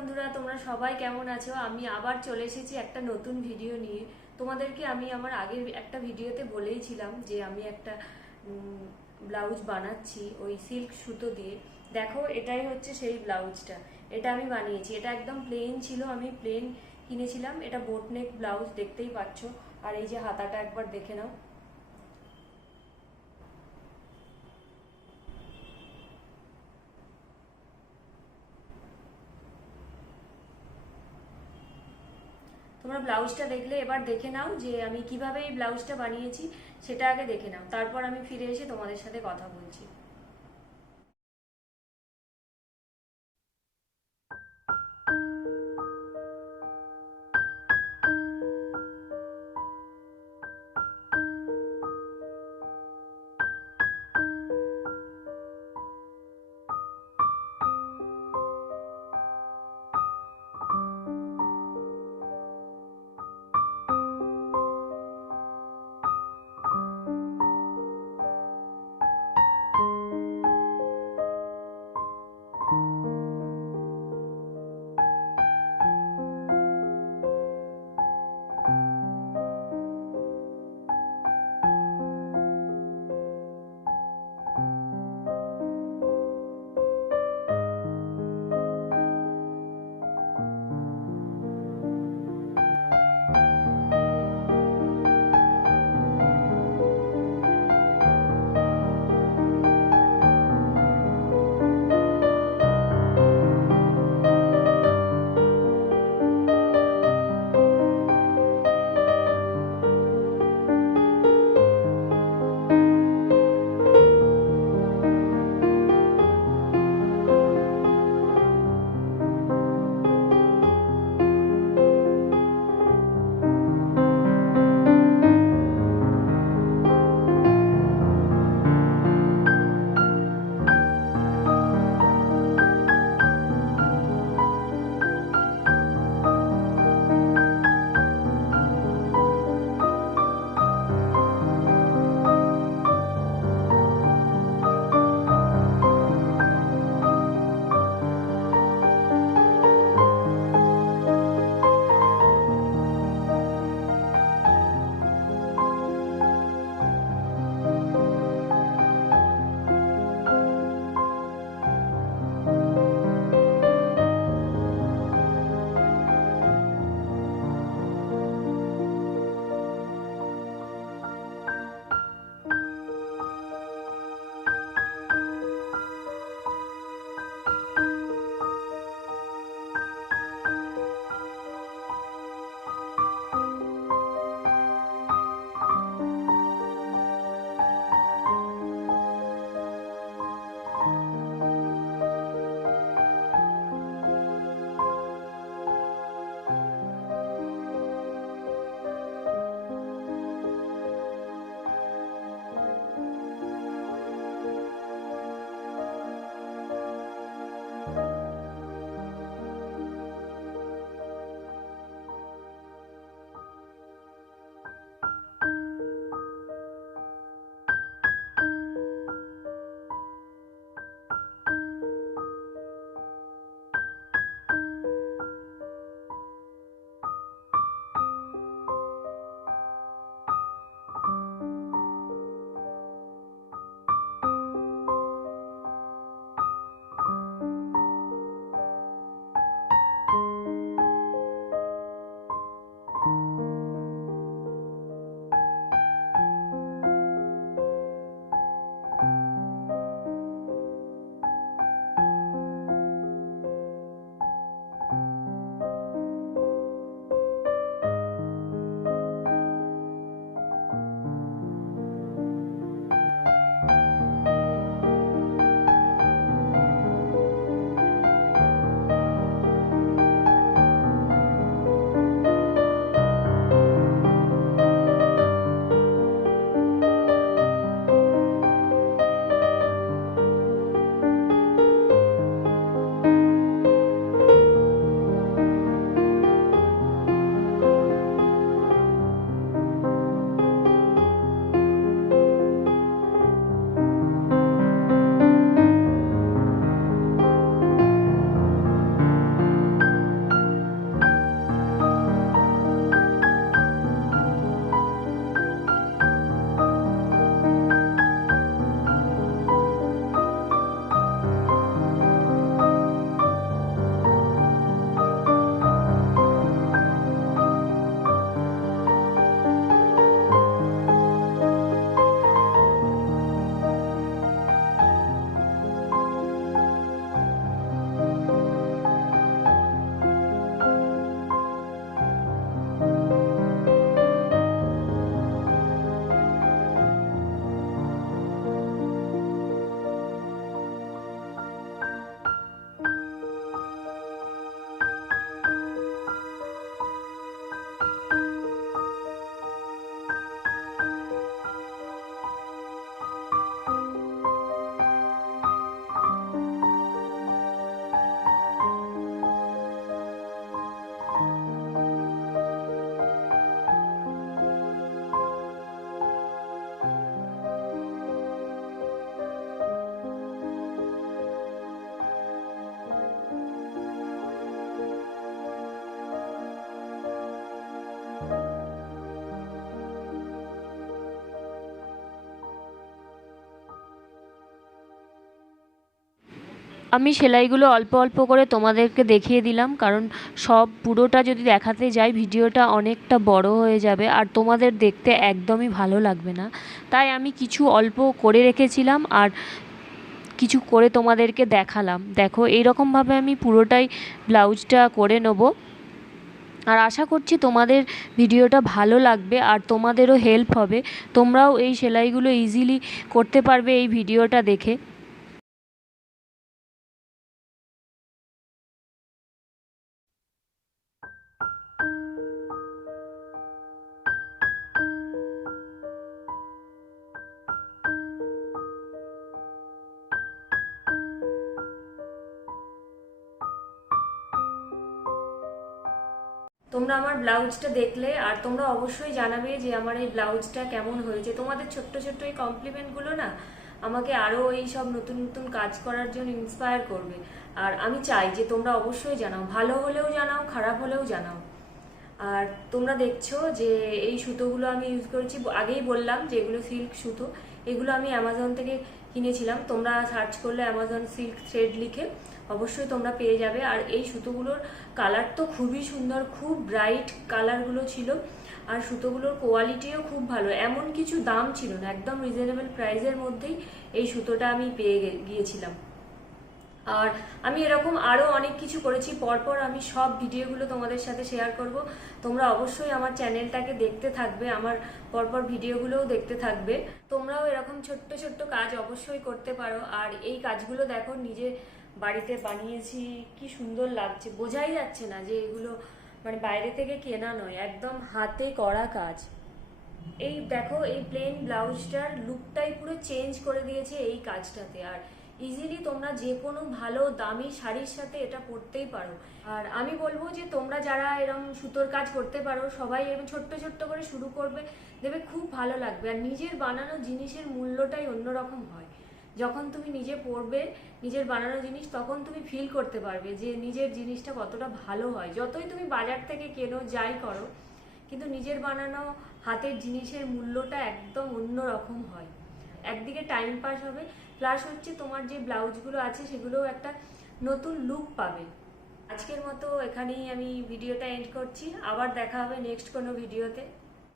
বন্ধুরা, তোমরা সবাই কেমন আছো? আমি আবার চলে এসেছি একটা নতুন ভিডিও নিয়ে। তোমাদেরকে আমি আমার আগের একটা ভিডিওতে বলেইছিলাম যে আমি একটা ব্লাউজ বানাচ্ছি ওই সিল্ক সুতো দিয়ে। দেখো, এটাই হচ্ছে সেই ব্লাউজটা। এটা আমি বানিয়েছি। এটা একদম প্লেন ছিল, আমি প্লেন কিনেছিলাম। এটা বোট নেক ব্লাউজ, দেখতেই পাচ্ছ। আর এই যে হাতাটা একবার দেখে নাও। তোমরা ব্লাউজটা দেখলে এবার দেখে নাও যে আমি কিভাবে এই ব্লাউজটা বানিয়েছি, সেটা আগে দেখে নাও, তারপর আমি ফিরে এসে তোমাদের সাথে কথা বলছি। আমি সেলাইগুলো অল্প অল্প করে তোমাদেরকে দেখিয়ে দিলাম, কারণ সব পুরোটা যদি দেখাতে যাই ভিডিওটা অনেকটা বড় হয়ে যাবে আর তোমাদের দেখতে একদমই ভালো লাগবে না। তাই আমি কিছু অল্প করে রেখেছিলাম আর কিছু করে তোমাদেরকে দেখালাম। দেখো এইরকমভাবে আমি পুরোটাই ব্লাউজটা করে নেবো। আর আশা করছি তোমাদের ভিডিওটা ভালো লাগবে আর তোমাদেরও হেল্প হবে, তোমরাও এই সেলাইগুলো ইজিলি করতে পারবে এই ভিডিওটা দেখে। তোমরা আমার ব্লাউজটা দেখলে আর তোমরা অবশ্যই জানাবে যে আমার এই ব্লাউজটা কেমন হয়েছে। তোমাদের ছোট্ট ছোট্ট এই কমপ্লিমেন্টগুলো না আমাকে আরও এই সব নতুন নতুন কাজ করার জন্য ইন্সপায়ার করবে। আর আমি চাই যে তোমরা অবশ্যই জানাও, ভালো হলেও জানাও, খারাপ হলেও জানাও। আর তোমরা দেখছো যে এই সুতোগুলো আমি ইউজ করেছি, আগেই বললাম যে এগুলো সিল্ক সুতো। এগুলো আমি অ্যামাজন থেকে কিনেছিলাম, তোমরা সার্চ করলে অ্যামাজন সিল্ক থ্রেড লিখে অবশ্যই তোমরা পেয়ে যাবে। আর এই সুতোগুলোর কালার তো খুবই সুন্দর, খুব ব্রাইট কালারগুলো ছিল আর সুতোগুলোর কোয়ালিটিও খুব ভালো, এমন কিছু দাম ছিল না, একদম রিজনেবল প্রাইসের মধ্যেই এই সুতোটা আমি পেয়ে গিয়েছিলাম। আর আমি এরকম আরও অনেক কিছু করেছি, পরপর আমি সব ভিডিওগুলো তোমাদের সাথে শেয়ার করব। তোমরা অবশ্যই আমার চ্যানেলটাকে দেখতে থাকবে, আমার পরপর ভিডিওগুলোও দেখতে থাকবে। তোমরাও এরকম ছোট্ট ছোট্ট কাজ অবশ্যই করতে পারো। আর এই কাজগুলো দেখো নিজে বাড়িতে বানিয়েছি, কি সুন্দর লাগছে, বোঝাই যাচ্ছে না যে এগুলো মানে বাইরে থেকে কেনা নয়, একদম হাতে করা কাজ। এই দেখো এই প্লেন ব্লাউজটার লুকটাই পুরো চেঞ্জ করে দিয়েছে এই কাজটাতে। আর ইজিলি তোমরা যে কোনো ভালো দামি শাড়ির সাথে এটা পরতেই পারো। আর আমি বলবো যে তোমরা যারা এরকম সুতোর কাজ করতে পারো সবাই এরকম ছোট্ট ছোট্ট করে শুরু করবে, দেখবে খুব ভালো লাগবে। আর নিজের বানানো জিনিসের মূল্যটাই অন্যরকম হয়। যখন তুমি নিজে পরবে নিজের বানানো জিনিস, তখন তুমি ফিল করতে পারবে যে নিজের জিনিসটা কতটা ভালো হয়। যতই তুমি বাজার থেকে কেনো যাই করো, কিন্তু নিজের বানানো হাতের জিনিসের মূল্যটা একদম অন্যরকম হয়। একদিকে টাইম পাস হবে, প্লাস হচ্ছে তোমার যে ব্লাউজগুলো আছে সেগুলোও একটা নতুন লুক পাবে। আজকের মতো এখানেই আমি ভিডিওটা এন্ড করছি, আবার দেখা হবে নেক্সট কোনো ভিডিওতে।